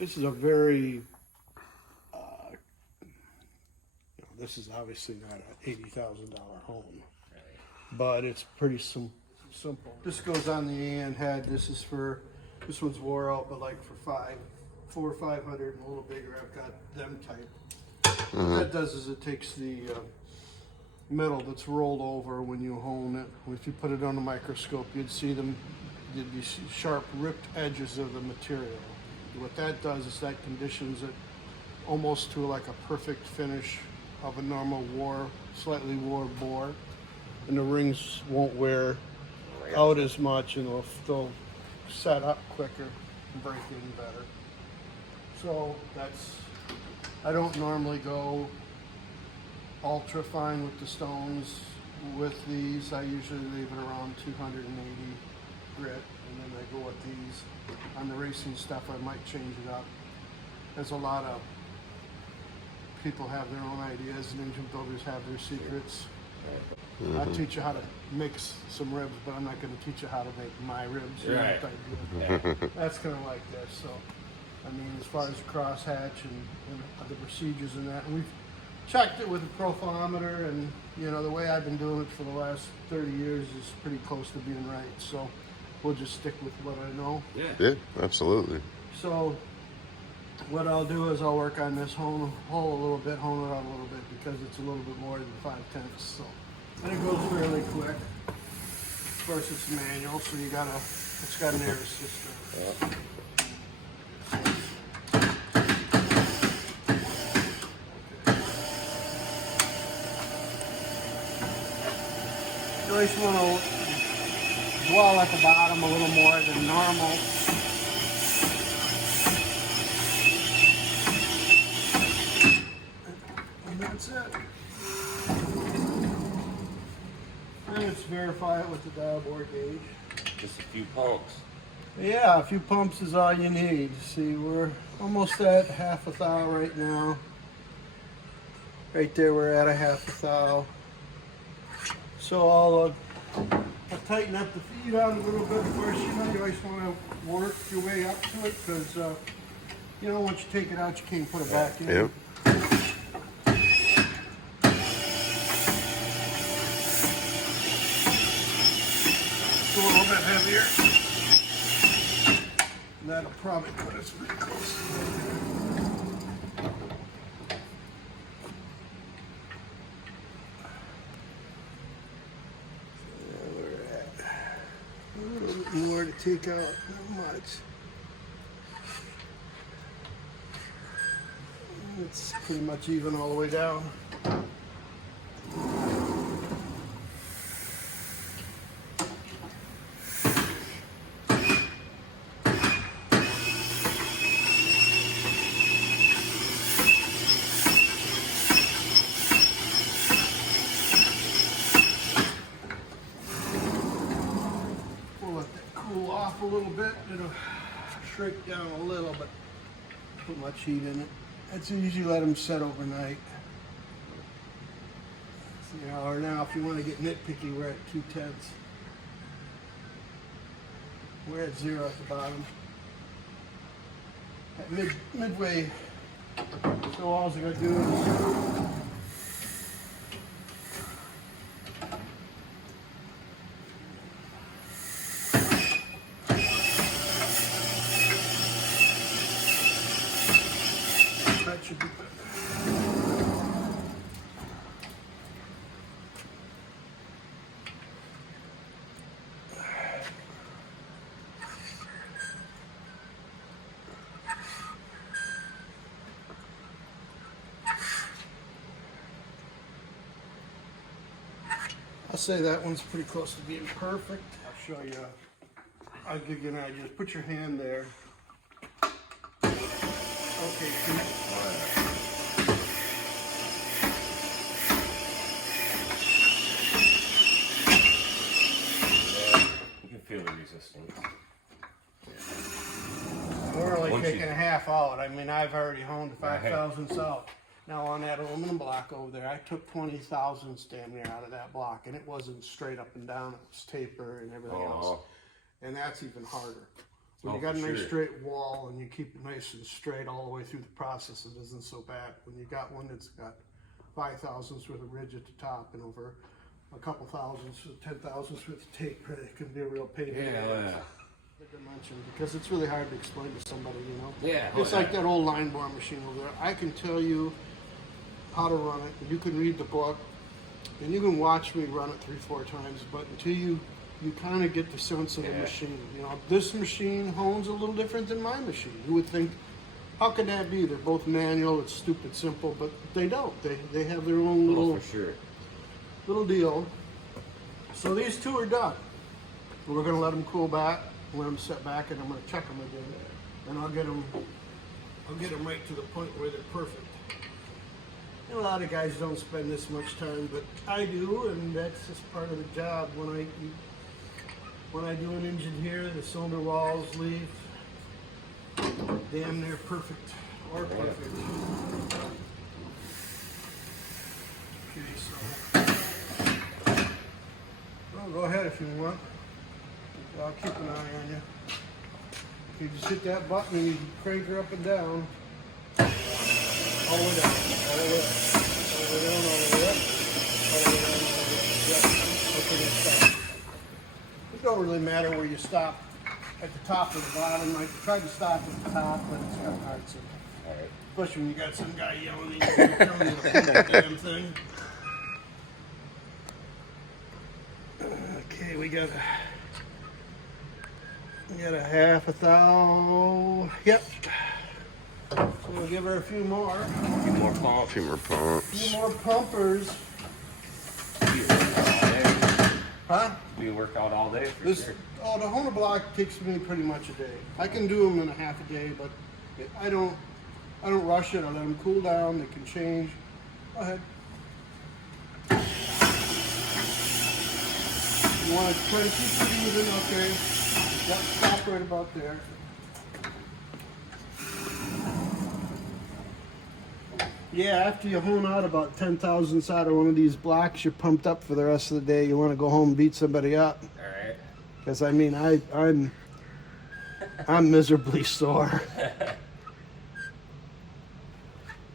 This is a very, this is obviously not an $80,000 home, but it's pretty simple. This goes on the AN head. This one's wore out, but like for $400 or $500 and a little bigger, I've got them type. What that does is it takes the metal that's rolled over when you hone it. If you put it on a microscope, you'd see sharp ripped edges of the material. What that does is that conditions it almost to like a perfect finish of a normal slightly wore bore, and the rings won't wear out as much, and they'll set up quicker and break in better. So I don't normally go ultra fine with the stones with these. I usually leave it around 280 grit, and then I go with these. On the racing stuff, I might change it up. There's a lot of people have their own ideas, and engine builders have their secrets. I'll teach you how to mix some ribs, but I'm not going to teach you how to make my ribs. Right. That's kind of like this. So, I mean, as far as the crosshatch and the procedures and that, and we've checked it with a profilometer, and the way I've been doing it for the last 30 years is pretty close to being right. So we'll just stick with what I know. Yeah, absolutely. So what I'll do is I'll work on this hole a little bit, hone it out a little bit, because it's a little bit more than 5/10. So, and it goes fairly quick. Of course, it's manual, so it's got an air assist. You always want to dwell at the bottom a little more than normal. And that's it. And let's verify it with the dial bore gauge. Just a few pumps. Yeah, a few pumps is all you need. See, we're almost at half a thou right now. Right there, we're at a half a thou. So I'll tighten up the feed on a little bit first. You always want to work your way up to it, because once you take it out, you can't put it back in. Yep. Go a little bit heavier. And that'll probably put us pretty close. More to take out, not much. It's pretty much even all the way down. Cool off a little bit, it'll shrink down a little, but put much heat in it. That's usually let them set overnight. Or now if you want to get nitpicky, we're at 2/10. We're at 0 at the bottom. At midway, so all I gotta do is should be good. I'll say that one's pretty close to being perfect. I'll show you. I'll give you an idea. Just put your hand there. Okay, You can feel the resistance. we're only taking a half out. I mean, I've already honed 5 thousandths out. Now on that aluminum block over there, I took 20 thousandths damn near out of that block, and it wasn't straight up and down. It was taper and everything else. And that's even harder. When Oh, you got a for nice sure. straight wall and you keep it nice and straight all the way through the process, it isn't so bad. When you got one that's got 5 thousandths worth of ridge at the top and over a couple thousandths, 10 thousandths worth of tape, it can be a real pain in the ass. The dimension, because it's really hard to explain to somebody, you know. Yeah. It's like that old line bore machine over there. I can tell you how to run it, and you can read the book, and you can watch me run it 3-4 times, but until you kind of get the sense of the machine. You know, this machine hones a little different than my machine. You would think, how could that be? They're both manual, it's stupid simple, but they don't. They have their own little, for sure. little deal. So these two are done. We're gonna let them cool back, let them set back, and I'm gonna check them again. And I'll get them right to the point where they're perfect. And a lot of guys don't spend this much time, but I do, and that's just part of the job. When I do an engine here, the cylinder walls leave damn near perfect or perfect. Okay, so well, go ahead if you want. I'll keep an eye on you. You just hit that button and you crank her up and down. All the way down, all the way up, all the way down, all the way up, all the way down, all the way up. Yep. Okay, then stop. It don't really matter where you stop, at the top or the bottom. I tried to stop at the top, but it's kind of hard to. All right. Especially when you got some guy yelling at you, telling you to pump the damn thing. Okay, we got a half a thou. Yep. So we'll give her a few more. A few more pumps. Few more A pumps. few more pumpers. We work all day. Huh? We work out all day for This, sure. oh, the Hona block takes me pretty much a day. I can do them in a half a day, but I don't rush it. I let them cool down. They can change. Go ahead. You want to try to keep it even, okay? Yep, stop right about there. Yeah, after you hone out about 10 thousandths out of one of these blocks, you're pumped up for the rest of the day. You want to go home and beat somebody up. All right. Because I mean, I'm miserably sore.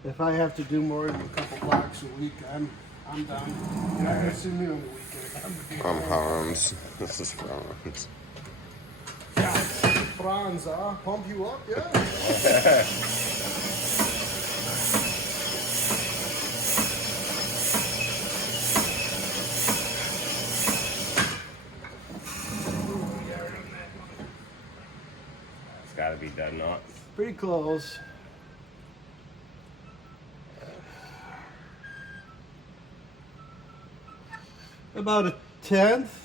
If I have to do more than a couple blocks a week, I'm done. You're not gonna see me on the weekend. I'm Hans. This is Franz. Yeah, Franz, pump you up, yeah. It's got to be done, not. Pretty close. About a tenth.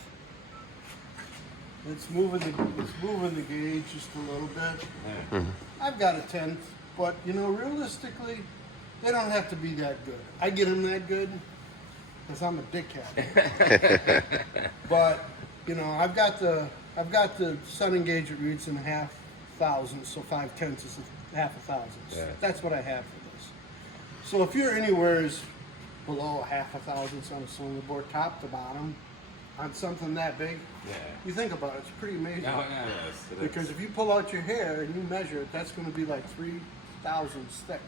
It's moving the gauge just a little bit. Yeah. I've got a tenth, but you know, realistically, they don't have to be that good. I get them that good because I'm a dickhead. But you know, I've got the sun engagement reads in a half thousand, so 5/10 is a half a thousand. Yeah. That's what I have for this. So if you're anywhere's below a half a thousandth on a cylinder bore, top to bottom, on something that big, Yeah. you think about it, it's pretty amazing. No, yeah, it is. Because if you pull out your hair and you measure it, that's going to be like 3 thousandths thick.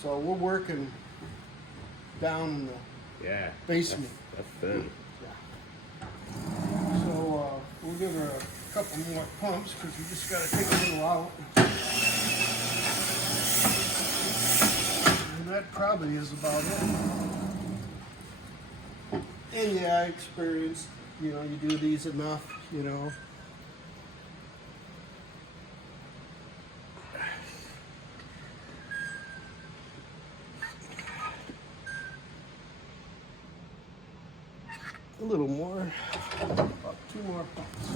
So we're working down in the Yeah. basement. That's thin. Yeah. So we'll give her a couple more pumps because we just got to take a little out. And that probably is about it. And yeah, I experienced, you know, you do these enough, you know. A little more, about 2 more pumps.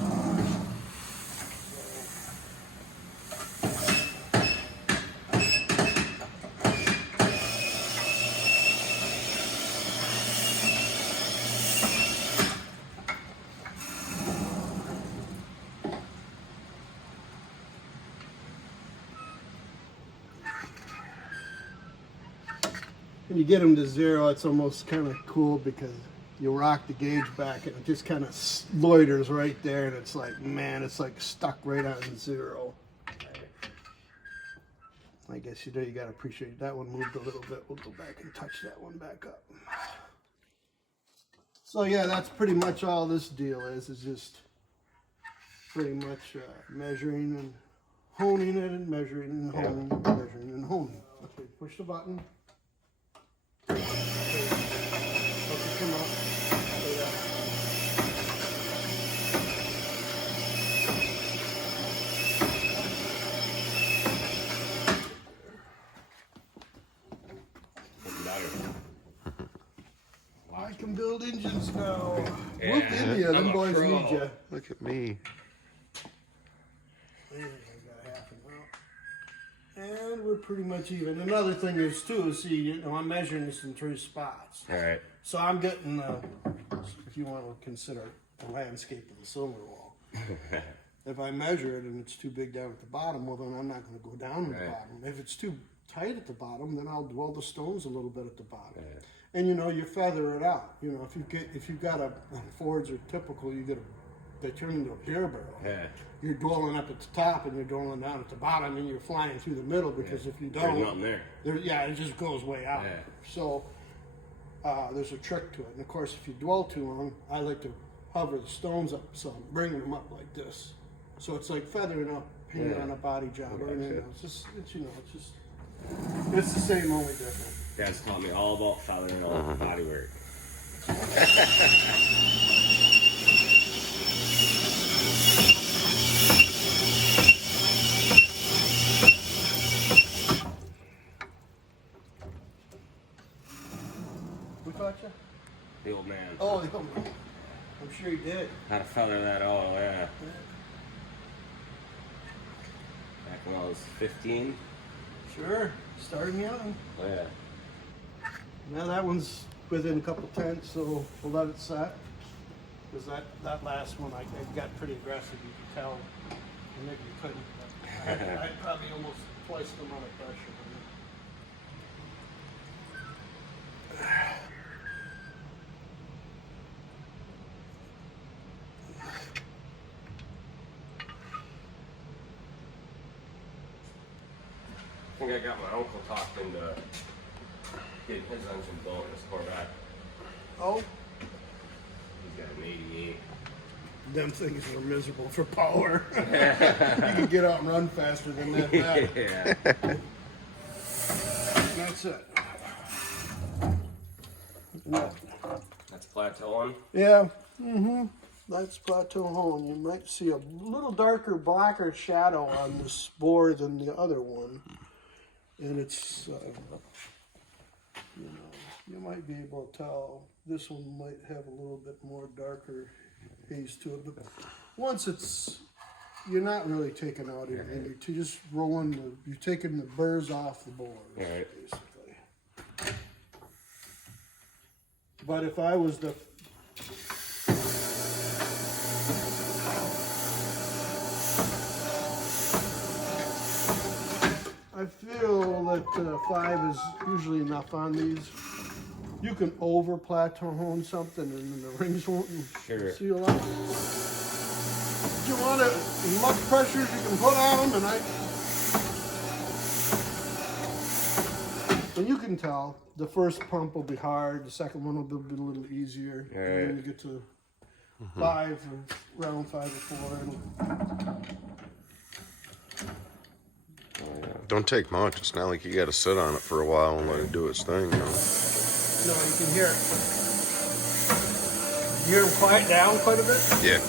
When you get them to 0, it's almost kind of cool because you rock the gauge back and it just kind of loiters right there, and it's like, man, it's like stuck right on 0. I guess you gotta appreciate that one moved a little bit. We'll go back and touch that one back up. So yeah, that's pretty much all this deal is just pretty much measuring and honing it and measuring and honing, measuring and honing. Okay, push the button. Okay, come up. I can build engines now. Yeah. Whoop India, them I'm a boys pro. need you. Look at me. And we're pretty much even. Another thing is too, see, you know, I'm measuring this in 3 spots. All right. So I'm getting, if you want to consider the landscape of the cylinder wall. If I measure it and it's too big down at the bottom, well then I'm not going to go down at the bottom. If it's too tight at the bottom, then I'll dwell the stones a little bit at the bottom. And you know, you feather it out. You know, if you've got Fords are typical, they turn into a beer barrel. Yeah. You're dwelling up at the top and you're dwelling down at the bottom, and you're flying through the middle, because if you don't, There's nothing there. it just goes way out. Yeah. So there's a trick to it. And of course, if you dwell too long, I like to hover the stones up, so I'm bringing them up like this. So it's like feathering up, painting on a body job, or anything else. It's the same, only different. Dad's taught me all about feathering all body work. Who taught you? The old man. Oh, the old man. I'm sure he did. How to feather that all, yeah. Back when I was 15. Sure, starting young. Oh, yeah. Now that one's within a couple tenths, so we'll let it set. Because that last one, I got pretty aggressive, you could tell. And maybe you couldn't. I'd probably almost twice the amount of pressure. I think I got my uncle talked into getting his engine built in his Corvette. Oh, He's got an 88. them things are miserable for power. You can get out and run faster than that. Yeah. That's it. That's plateauing. Yeah. That's plateau home. You might see a little darker, blacker shadow on this bore than the other one. And it's, you might be able to tell this one might have a little bit more darker haze to it. But once you're not really taking out anything. You're just rolling, you're taking the burrs off the board, basically. But if I was the I feel that 5 is usually enough on these. You can over plateau hone something and then the rings won't seal up. You want it as much pressure as you can put on them, and you can tell the first pump will be hard, the second one will be a little easier. Right. And then you get to 5 or round 5 or 4. Don't take much. It's not like you got to sit on it for a while and let it do its thing, you know. No, you can hear it. You hear them quiet down quite a bit? Yeah.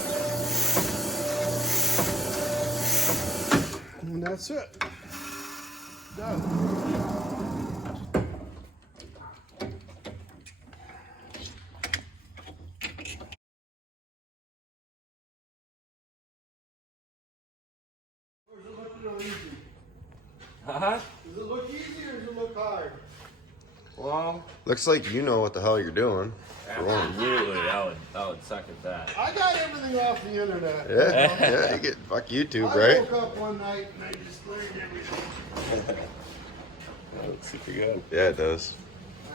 And that's it. Done. Uh-huh. Does it look easy or does it look hard? Well, Looks like you know what the hell you're doing. For one. absolutely. I would second that. I got everything off the internet. Yeah, you get fuck YouTube, I right? woke up one night and I just learned everything. That looks super good. Yeah, it does.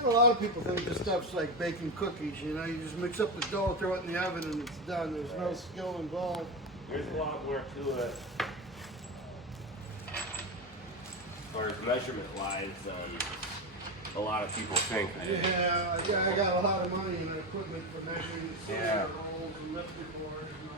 A lot of people think this stuff's like baking cookies, you know, you just mix up the dough, throw it in the oven, and it's done. There's no skill involved. There's a lot more to it. Or measurement wise, a lot of people think. Yeah, I got a lot of money in equipment for measuring the Yeah. holes and lifting boards and